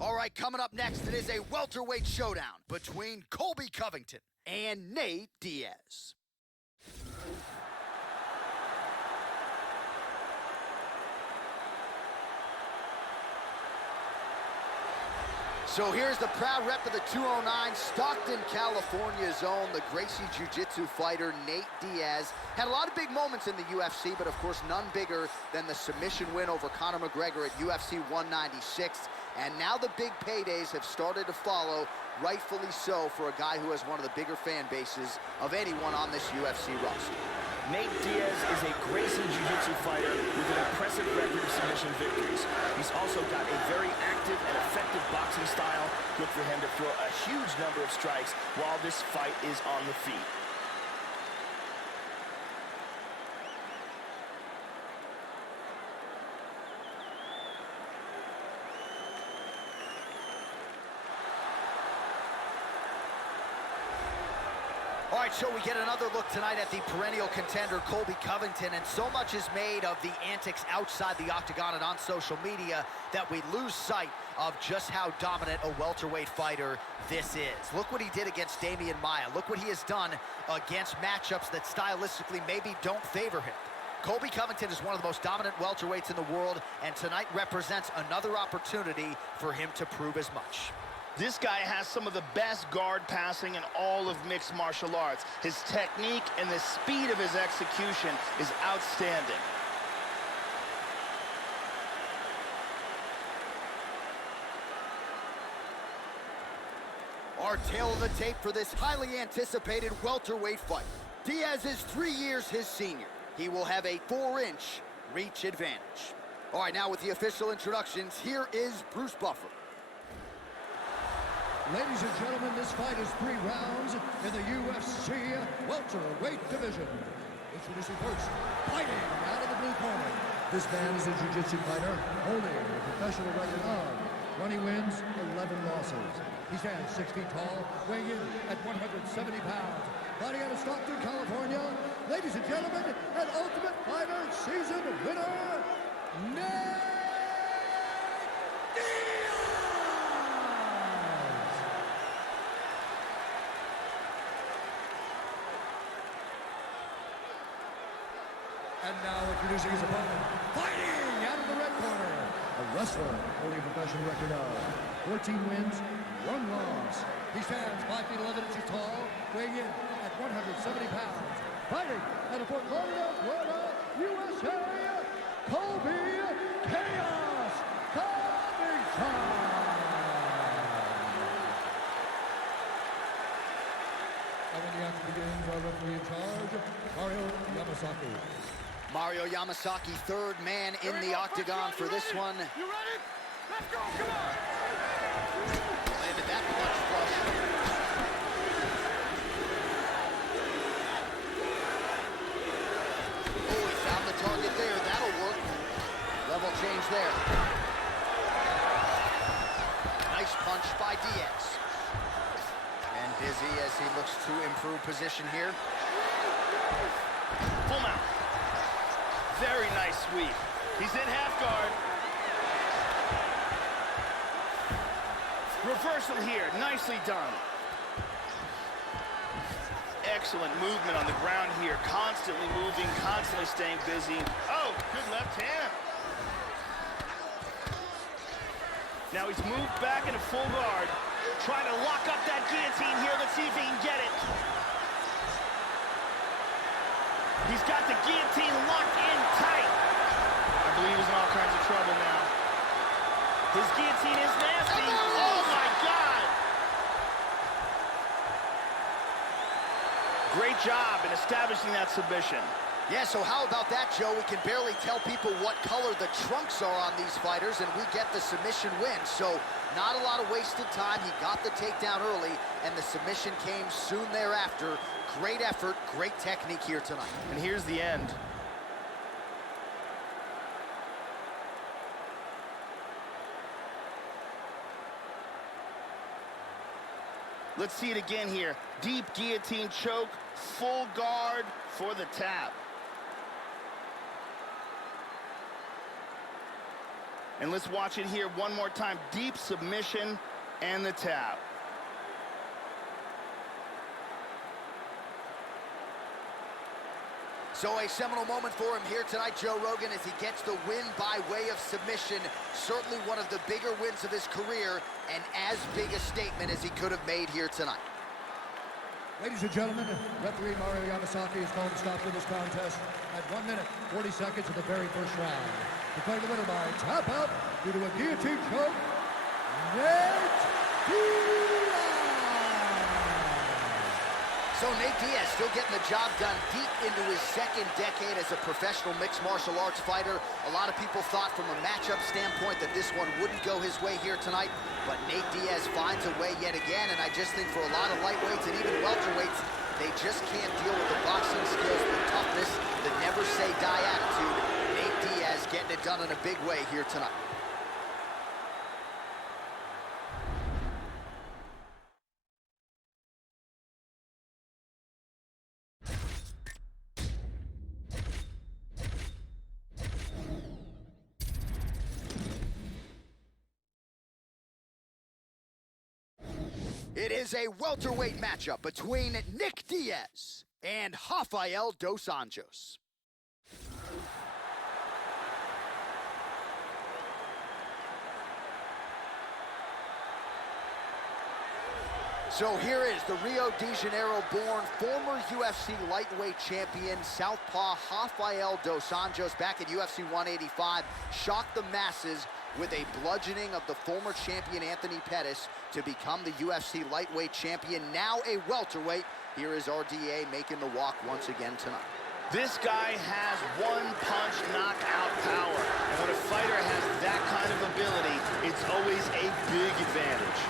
All right, coming up next, it is a welterweight showdown between Colby Covington and Nate Diaz. So here's the proud rep of the 209, Stockton, California's own, the Gracie Jiu-Jitsu fighter, Nate Diaz. Had a lot of big moments in the UFC, but of course none bigger than the submission win over Conor McGregor at UFC 196. And now the big paydays have started to follow, rightfully so, for a guy who has one of the bigger fan bases of anyone on this UFC roster. Nate Diaz is a Gracie Jiu-Jitsu fighter with an impressive record of submission victories. He's also got a very active and effective boxing style. Good for him to throw a huge number of strikes while this fight is on the feet. All right, so we get another look tonight at the perennial contender, Colby Covington, and so much is made of the antics outside the octagon and on social media that we lose sight of just how dominant a welterweight fighter this is. Look what he did against Damian Maia. Look what he has done against matchups that stylistically maybe don't favor him. Colby Covington is one of the most dominant welterweights in the world, and tonight represents another opportunity for him to prove as much. This guy has some of the best guard passing in all of mixed martial arts. His technique and the speed of his execution is outstanding. Our tail of the tape for this highly anticipated welterweight fight. Diaz is 3 years his senior. He will have a 4-inch reach advantage. All right, now with the official introductions, here is Bruce Buffer. Ladies and gentlemen, this fight is 3 rounds in the UFC welterweight division. Introducing first, fighting out of the blue corner. This man is a jiu-jitsu fighter, holding a professional record of 20 wins, 11 losses. He stands 6 feet tall, weighing in at 170 pounds. Fighting out of Stockton, California, ladies and gentlemen, an Ultimate Fighter season winner, Nate Diaz! And now introducing his opponent, fighting out of the red corner, a wrestler holding a professional record of 14 wins, 1 loss. He stands 5 feet 11 inches tall, weighing in at 170 pounds. Fighting out of Fort Lauderdale, Florida, USA, Colby Chaos Covington! And when the action begins, our referee in charge, Mario Yamasaki. Mario Yamasaki, third man in the octagon for this one. You ready? Let's go, come on! Landed that punch flush. Oh, he found the target there. That'll work. Level change there. Nice punch by Diaz. And busy as he looks to improve position here. Full mount. Very nice sweep. He's in half guard. Reversal here, nicely done. Excellent movement on the ground here, constantly moving, constantly staying busy. Oh, good left hand. Now he's moved back into full guard, trying to lock up that guillotine here. Let's see if he can get it. He's got the guillotine locked in tight. I believe he's in all kinds of trouble now. His guillotine is nasty. Oh, my God. Great job in establishing that submission. Yeah, so how about that, Joe? We can barely tell people what color the trunks are on these fighters, and we get the submission win. So not a lot of wasted time. He got the takedown early, and the submission came soon thereafter. Great effort, great technique here tonight. And here's the end. Let's see it again here. Deep guillotine choke, full guard for the tap. And let's watch it here one more time. Deep submission and the tap. So a seminal moment for him here tonight, Joe Rogan, as he gets the win by way of submission. Certainly one of the bigger wins of his career, and as big a statement as he could have made here tonight. Ladies and gentlemen, referee Mario Yamasaki has called a stop to this contest at 1 minute, 40 seconds of the very first round. Declaring the winner by tap out due to a guillotine choke, Nate Diaz. So Nate Diaz still getting the job done deep into his second decade as a professional mixed martial arts fighter. A lot of people thought from a matchup standpoint that this one wouldn't go his way here tonight, but Nate Diaz finds a way yet again, and I just think for a lot of lightweights and even welterweights, they just can't deal with the boxing skills, the toughness, the never say die attitude. Nate Diaz getting it done in a big way here tonight. It is a welterweight matchup between Nick Diaz and Rafael dos Anjos. So here is the Rio de Janeiro-born former UFC lightweight champion, Southpaw Rafael dos Anjos, back at UFC 185, shocked the masses with a bludgeoning of the former champion Anthony Pettis to become the UFC lightweight champion, now a welterweight. Here is RDA making the walk once again tonight. This guy has one-punch knockout power, and when a fighter has that kind of ability, it's always a big advantage.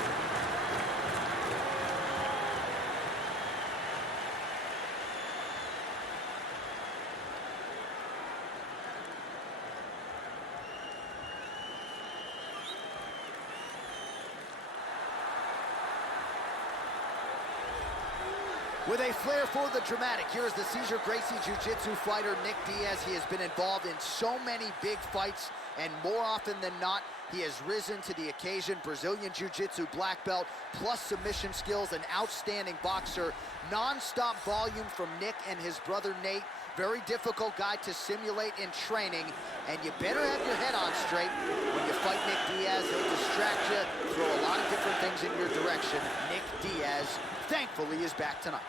With a flair for the dramatic, here is the Cesar Gracie Jiu-Jitsu fighter, Nick Diaz. He has been involved in so many big fights, and more often than not, he has risen to the occasion. Brazilian Jiu-Jitsu black belt, plus submission skills, an outstanding boxer. Non-stop volume from Nick and his brother Nate. Very difficult guy to simulate in training, and you better have your head on straight. When you fight Nick Diaz, he'll distract you, throw a lot of different things in your direction. Nick Diaz, thankfully, is back tonight.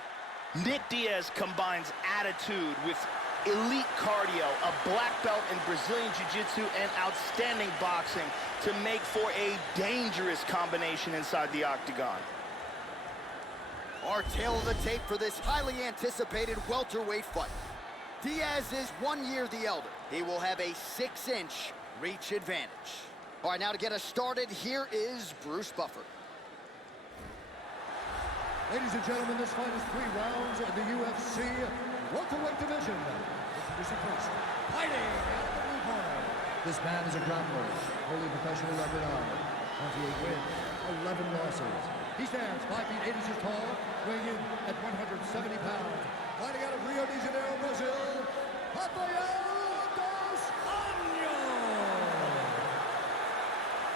Nick Diaz combines attitude with elite cardio, a black belt in Brazilian Jiu-Jitsu, and outstanding boxing to make for a dangerous combination inside the octagon. Our tail of the tape for this highly anticipated welterweight fight. Diaz is 1 year the elder. He will have a 6-inch reach advantage. All right, now to get us started, here is Bruce Buffer. Ladies and gentlemen, this fight is 3 rounds in the UFC welterweight division. Introducing first, fighting out of the blue corner. This man is a grappler, wholly professional record of 28 wins, 11 losses. He stands 5 feet 8 inches tall, weighing in at 170 pounds. Fighting out of Rio de Janeiro, Brazil, Rafael dos Anjos.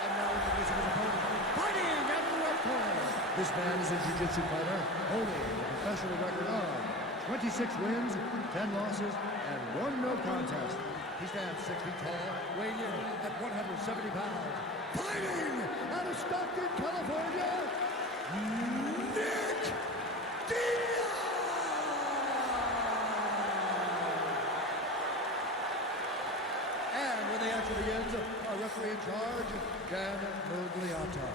And now introducing his opponent, fighting out of the red corner. This man is a jiu-jitsu fighter, holding a professional record of 26 wins, 10 losses, and 1 no contest. He stands 6 feet tall, weighing in at 170 pounds. Fighting out of Stockton, California, Nick Diaz! And when the action begins, our referee in charge, Dan Murgliata.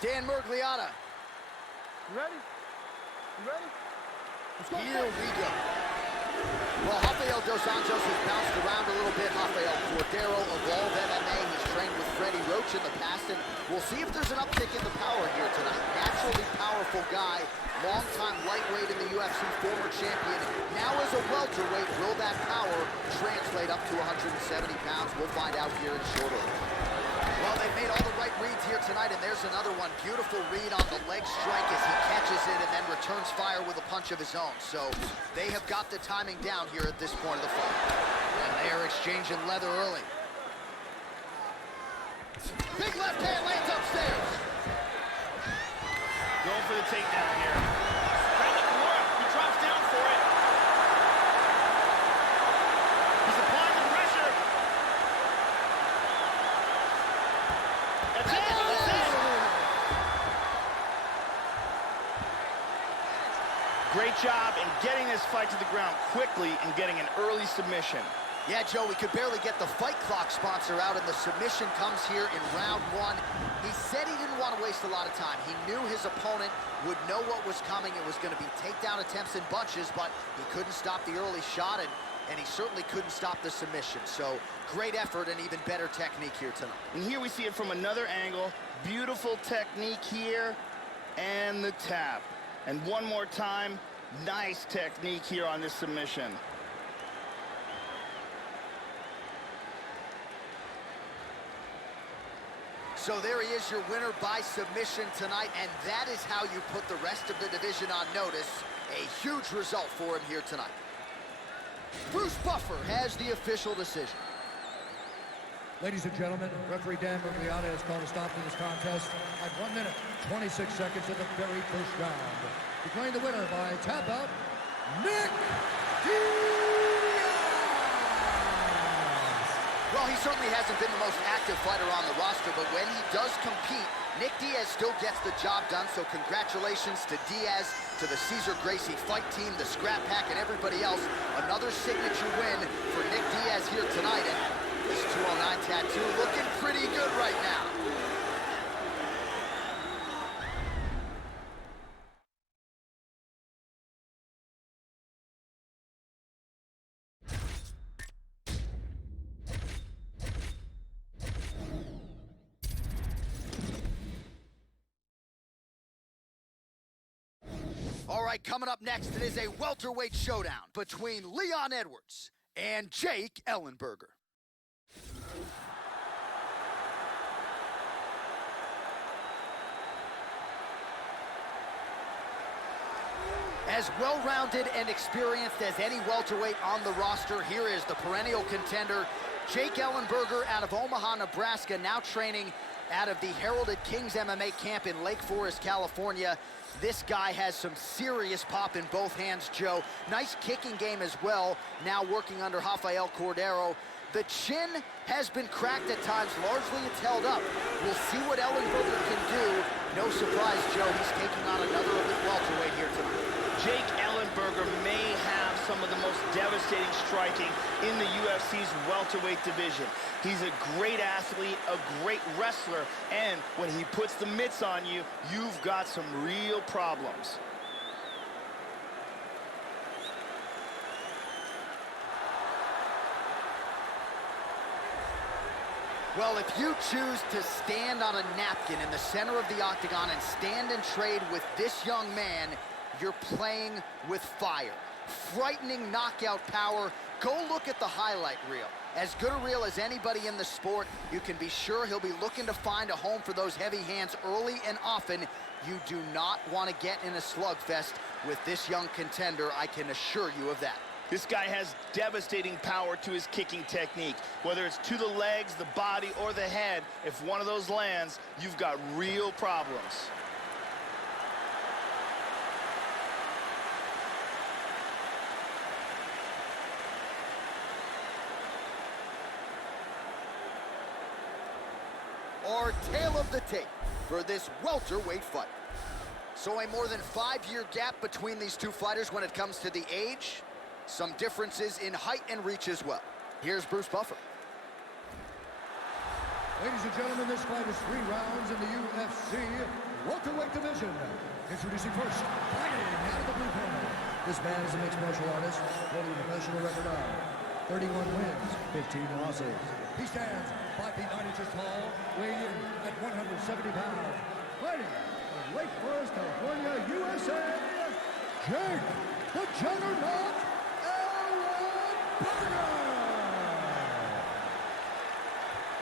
Dan Murgliata. You ready? You ready? Here we go. Well, Rafael dos Anjos has bounced around a little bit. Rafael Cordero, Evolve MMA. He's trained with Freddie Roach in the past, and we'll see if there's an uptick in the power here tonight. Naturally powerful guy, long-time lightweight in the UFC, former champion. Now as a welterweight, will that power translate up to 170 pounds? We'll find out here in short order. Well, they've made all the right reads here tonight, and there's another one. Beautiful read on the leg strike as he catches it and then returns fire with a punch of his own. So they have got the timing down here at this point of the fight. And they are exchanging leather early. Big left hand lands upstairs. Going for the takedown here. Right at the work. He drops down for it. He's applying the pressure. That's it. That's it. Great job in getting this fight to the ground quickly and getting an early submission. Yeah, Joe, we could barely get the fight clock sponsor out, and the submission comes here in round one. He said he didn't want to waste a lot of time. He knew his opponent would know what was coming. It was going to be takedown attempts in bunches, but he couldn't stop the early shot, and he certainly couldn't stop the submission. So great effort and even better technique here tonight. And here we see it from another angle. Beautiful technique here, and the tap. And one more time, nice technique here on this submission. So there he is, your winner by submission tonight, and that is how you put the rest of the division on notice. A huge result for him here tonight. Bruce Buffer has the official decision. Ladies and gentlemen, referee Dan Murgliata has called a stop to this contest at 1 minute, 26 seconds of the very first round. Declaring the winner by tap out, Nick Diaz! Well, he certainly hasn't been the most active fighter on the roster, but when he does compete, Nick Diaz still gets the job done, so congratulations to Diaz, to the Cesar Gracie fight team, the Scrap Pack, and everybody else. Another signature win for Nick Diaz here tonight, and this 209 tattoo looking pretty good right now. All right, coming up next, it is a welterweight showdown between Leon Edwards and Jake Ellenberger. As well-rounded and experienced as any welterweight on the roster, here is the perennial contender, Jake Ellenberger out of Omaha, Nebraska, now training out of the heralded Kings MMA camp in Lake Forest, California. This guy has some serious pop in both hands, Joe. Nice kicking game as well, now working under Rafael Cordero. The chin has been cracked at times, largely it's held up. We'll see what Ellenberger can do. No surprise, Joe, he's taking on another elite welterweight here tonight. Jake Ellenberger may have some of the most devastating striking in the UFC's welterweight division. He's a great athlete, a great wrestler, and when he puts the mitts on you, you've got some real problems. Well, if you choose to stand on a napkin in the center of the octagon and stand and trade with this young man, you're playing with fire. Frightening knockout power. Go look at the highlight reel. As good a reel as anybody in the sport, you can be sure he'll be looking to find a home for those heavy hands early and often. You do not want to get in a slugfest with this young contender, I can assure you of that. This guy has devastating power to his kicking technique. Whether it's to the legs, the body, or the head, if one of those lands, you've got real problems. Our tale of the tape for this welterweight fight. So a more than 5-year gap between these two fighters when it comes to the age. Some differences in height and reach as well. Here's Bruce Buffer. Ladies and gentlemen, this fight is 3 rounds in the UFC welterweight division. Introducing first, fighting out of the blue corner. This man is a mixed martial artist, holding a professional record of 31 wins, 15 losses. He stands 5 feet 9 inches tall, weighing in at 170 pounds. Fighting from Lake Forest, California, USA, Jake, the Juggernaut Ellenberger.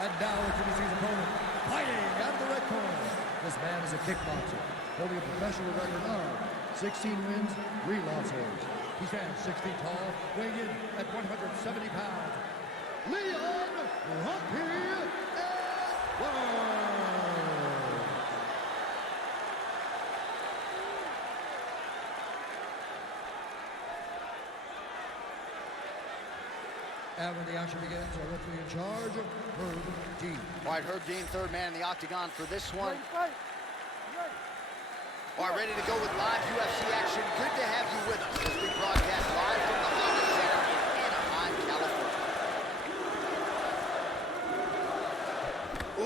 And now introducing his opponent, fighting out of the red corner. This man is a kickboxer, holding a professional record of 16 wins, 3 losses. He stands 6 feet tall, weighing in at 170 pounds. Leon Rocky Edwards. And when the action begins, our referee in charge, Herb Dean. All right, Herb Dean, third man in the octagon for this one. Ready, fight. Ready. All right, ready to go with live UFC action. Good to have you with us as we broadcast live from the Honda Center in Anaheim, California.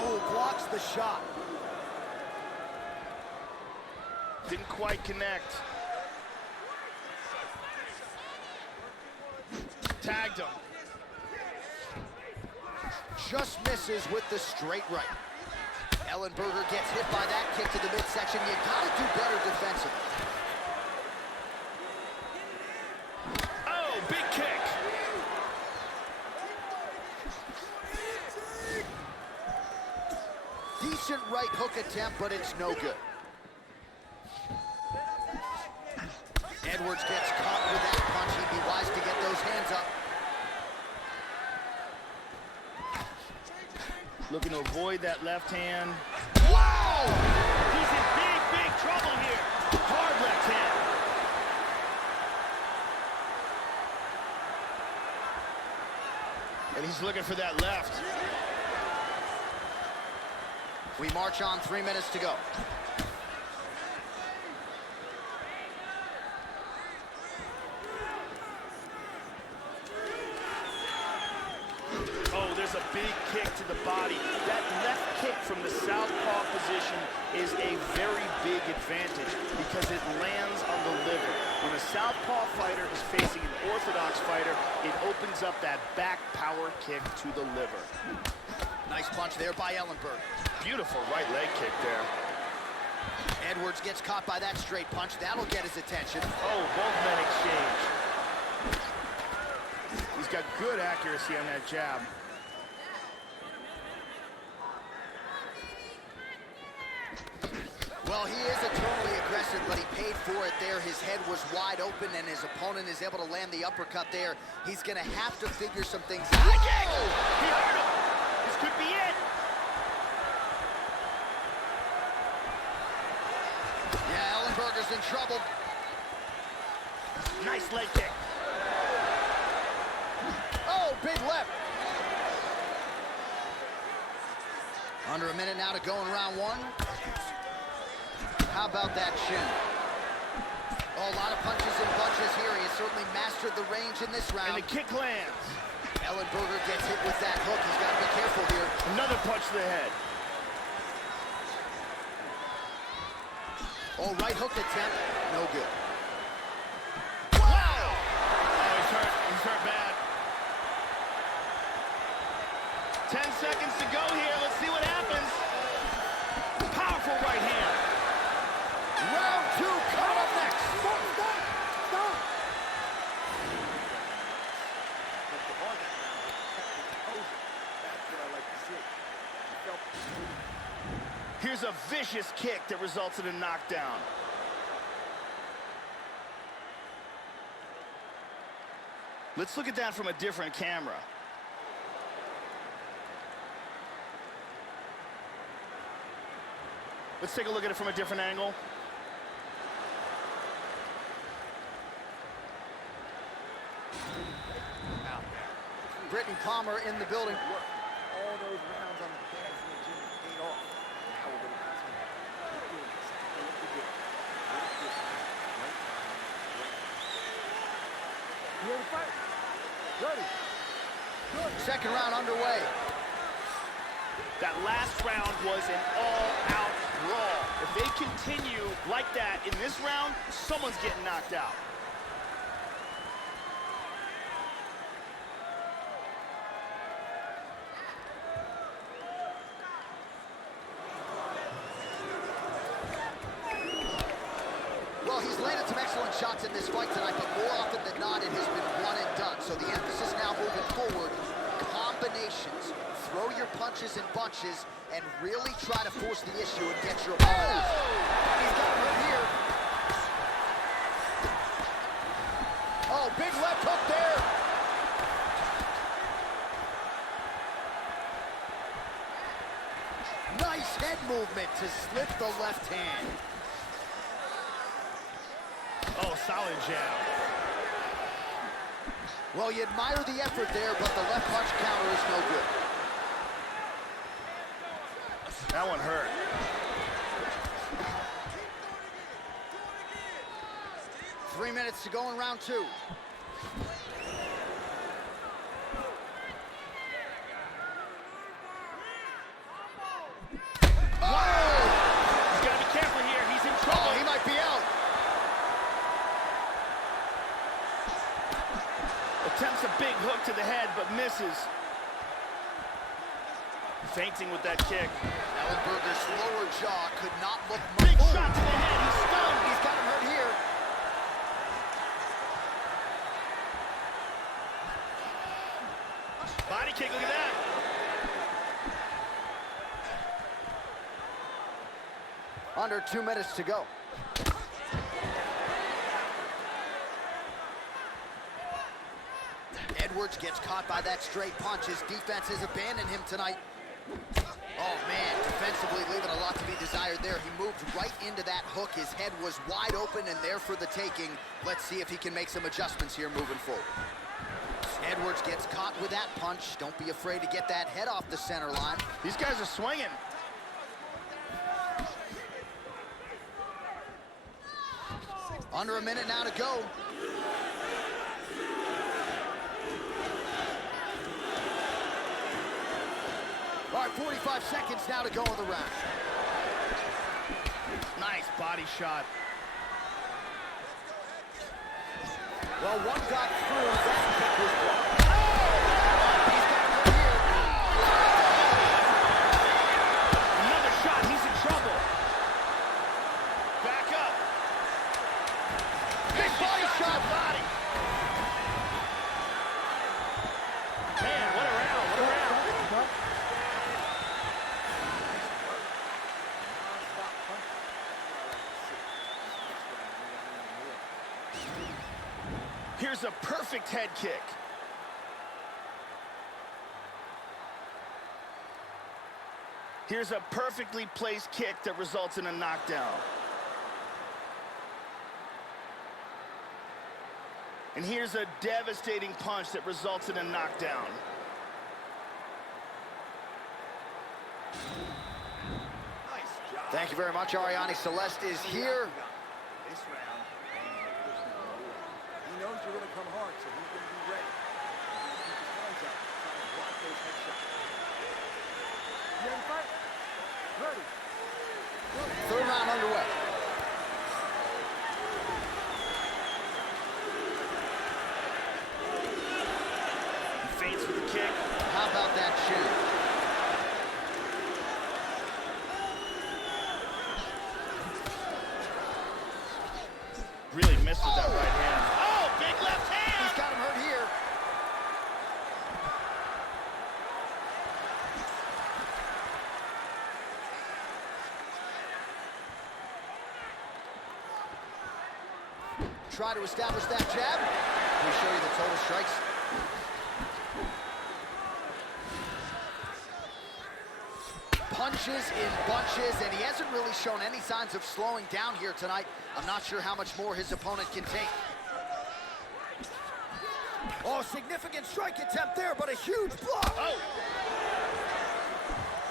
Ooh, blocks the shot. Didn't quite connect. Tagged him. Just misses with the straight right. Ellenberger gets hit by that kick to the midsection. You gotta do better defensively. Oh, big kick. Decent right hook attempt, but it's no good. Edwards gets caught with that punch. He'd be wise to get those hands up. Looking to avoid that left hand. Wow! He's in big, big trouble here. Hard left hand. And he's looking for that left. We march on, 3 minutes to go. Oh, there's a big kick to the body. That left kick from the southpaw position is a very big advantage because it lands on the liver. When a southpaw fighter is facing an orthodox fighter, it opens up that back power kick to the liver. Nice punch there by Ellenberger. Beautiful right leg kick there. Edwards gets caught by that straight punch. That'll get his attention. Oh, both men exchange. He's got good accuracy on that jab. Well, he is eternally aggressive, but he paid for it there. His head was wide open, and his opponent is able to land the uppercut there. He's going to have to figure some things out. He hurt him. This could be it. Yeah, Ellenberger's in trouble. Nice leg kick. Oh, big left. Under a minute now to go in round one. How about that shin? Oh, a lot of punches and bunches here. He has certainly mastered the range in this round. And the kick lands. Ellenberger gets hit with that hook. He's got to be careful here. Another punch to the head. Oh, right hook attempt. No good. Wow! Oh, he's hurt. He's hurt bad. 10 seconds to go here. Let's see what happens. Powerful right hand. Round two coming up next. Stop. Here's a vicious kick that results in a knockdown. Let's look at that from a different camera. Let's take a look at it from a different angle. Britton Palmer in the building. All those rounds on the fans in the gym paid off. Now we're going to concentrate. Look at this. You ready to fight? Ready. Good. Second round underway. That last round was an all-out brawl. If they continue like that in this round, someone's getting knocked out. Well, he's landed some excellent shots in this fight tonight, but more often than not, it has been one and done. So the emphasis now moving forward, combinations. Throw your punches in bunches and really try to force the issue and get your opponent. He's got him here. Oh, big left hook there. Nice head movement to slip the left hand. Oh, solid jab. Well, you admire the effort there, but the left punch counter is no good. That one hurt. Three minutes to go in round two. Attempts a big hook to the head, but misses. Feinting with that kick. Ellenberger's lower jaw could not look big much. shot to the head. He's stunned. He's got him hurt here. Body kick, look at that. Under 2 minutes to go. Edwards gets caught by that straight punch. His defense has abandoned him tonight. Oh, man, defensively leaving a lot to be desired there. He moved right into that hook. His head was wide open and there for the taking. Let's see if he can make some adjustments here moving forward. Edwards gets caught with that punch. Don't be afraid to get that head off the center line. These guys are swinging. Under a minute now to go. All right, 45 seconds now to go in the round. Nice body shot. Well, one got through. That kick was blocked. He's got him here. Another shot. He's in trouble. Back up. Big body shot. Body. Man, what a round. What a round. Here's a perfect head kick. Here's a perfectly placed kick that results in a knockdown. And here's a devastating punch that results in a knockdown. Thank you very much, Ariane Celeste is here. This round, he knows you're going to come hard, so he's going to be ready. Keep his hands up, trying to block those headshots. You ready to fight? Ready. Third round underway. He feints with the kick. How about that shin? Really missed with that right hand. Oh, big left hand! He's got him hurt here. Try to establish that jab. Let me show you the total strikes. Punches in bunches, and he hasn't really shown any signs of slowing down here tonight. I'm not sure how much more his opponent can take. Oh, significant strike attempt there, but a huge block. Oh!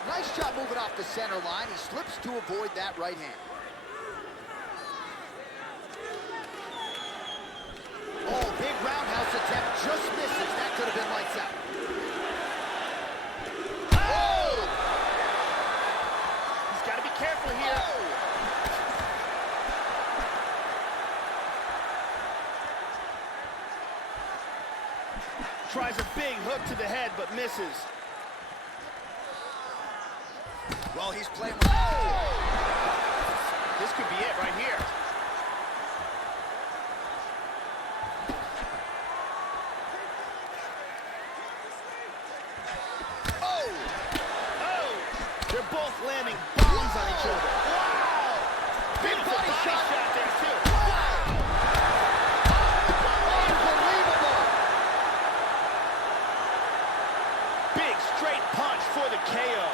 Nice job moving off the center line. He slips to avoid that right hand. Oh, big roundhouse attempt, just misses. That could have been lights out. Oh! He's got to be careful here. Oh! Tries a big hook to the head, but misses. Well, he's playing with... Oh! This could be it right here. Oh! Oh! They're both landing bombs on each other. Wow! Big body shot there, too. Wow! Unbelievable! Big straight punch for the KO.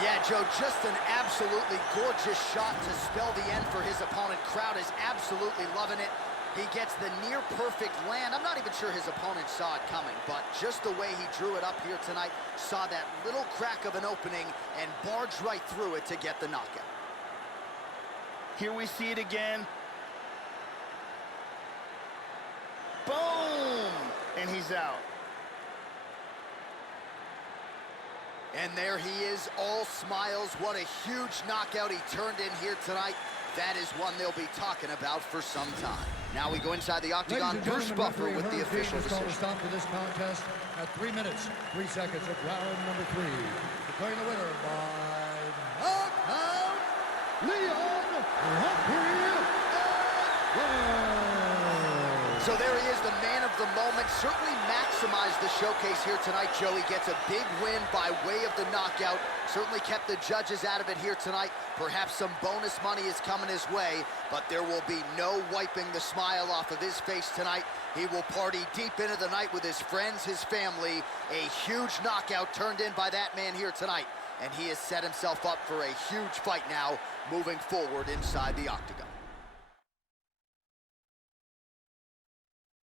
Yeah, Joe, just an absolutely gorgeous shot to spell the end for his opponent. Crowd is absolutely loving it. He gets the near-perfect land. I'm not even sure his opponent saw it coming, but just the way he drew it up here tonight, saw that little crack of an opening and barged right through it to get the knockout. Here we see it again. Boom! And he's out. And there he is, all smiles. What a huge knockout he turned in here tonight. That is one they'll be talking about for some time. Now we go inside the octagon. Bruce Buffer with the official decision. Stop to this contest at 3 minutes, 3 seconds of round number 3. Declaring the winner by knockout, Leon Rafael. So there he is, the man of the moment. Certainly maximized the showcase here tonight, Joey. Gets a big win by way of the knockout. Certainly kept the judges out of it here tonight. Perhaps some bonus money is coming his way, but there will be no wiping the smile off of his face tonight. He will party deep into the night with his friends, his family. A huge knockout turned in by that man here tonight. And he has set himself up for a huge fight now, moving forward inside the octagon.